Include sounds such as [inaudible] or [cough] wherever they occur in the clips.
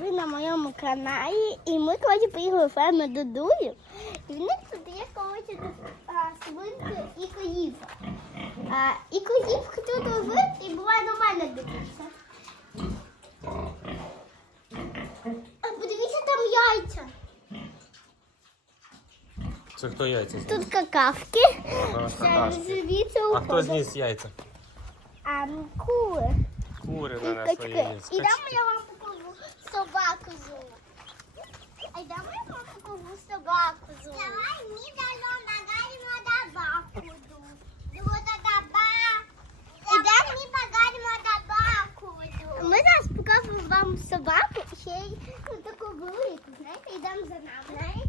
ви на моєму каналі. І ми коротше приїхали в ферму Дудую. І в них тут є коротше свинки і коїв. А, і коїв хто ловить і буває на мене дивиться. А подивіться там яйця. Це хто яйця зніс? Тут какавки. Ага, Це какашки. звідси А хто уходить. зніс яйця? А, кури. Кури І нанесли качки. яєць. І дам я вам tobacos uma. Aí dá uma volta com os tobacos uma. Dá uma mida longa, gari no tabaco do. Né? Do tabaco. E dá me pagar no tabaco. Mas as por vamos tabaco, cheio, com o né? E damos a nave, né?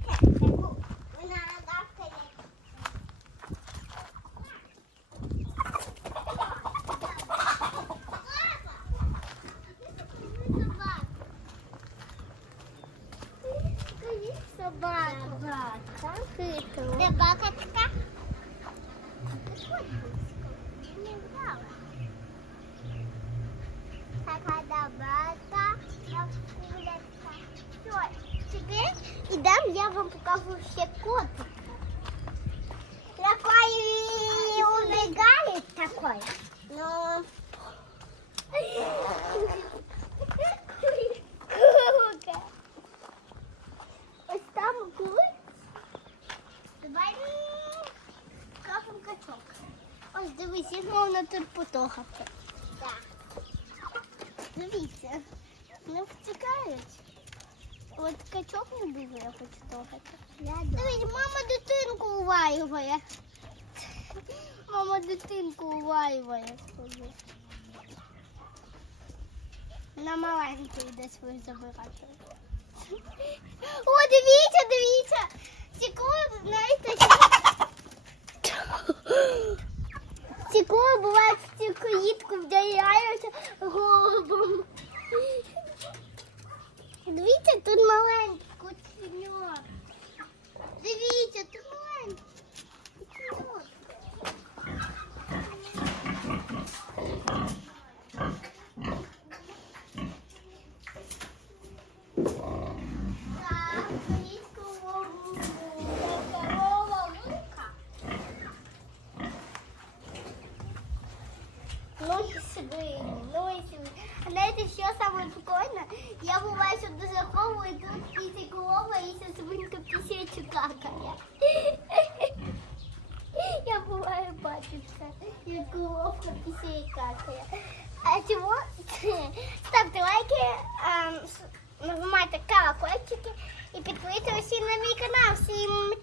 Собака. Собака така. Така добата. Теперь и дам я вам покажу все коты. Дивись, їх можна тут. Так. Дивіться. Не втікають. От качок не дуже я хочу тогати. Дивись, мама дитинку уваює. Мама дитинку уваює. На маленький йде свою забирати. О, дивіться, дивіться. Ці знаєте, ці буває бувають в цю коїтку вдяляються голубом. Дивіться, тут маленький кутеньок. Дивіться, тут маленький кутеньок. Так, коїтку лову. Корова вулка. Ну і собі, ну і собі. А знаєте, що саме прикольне? Я буваю, що до захову і тут після корова, і свинка після какає. Я буваю це, як коровка після какає. А чому? [laughs] Ставте лайки, нажимайте колокольчики і підписуйтесь на мій канал. Всім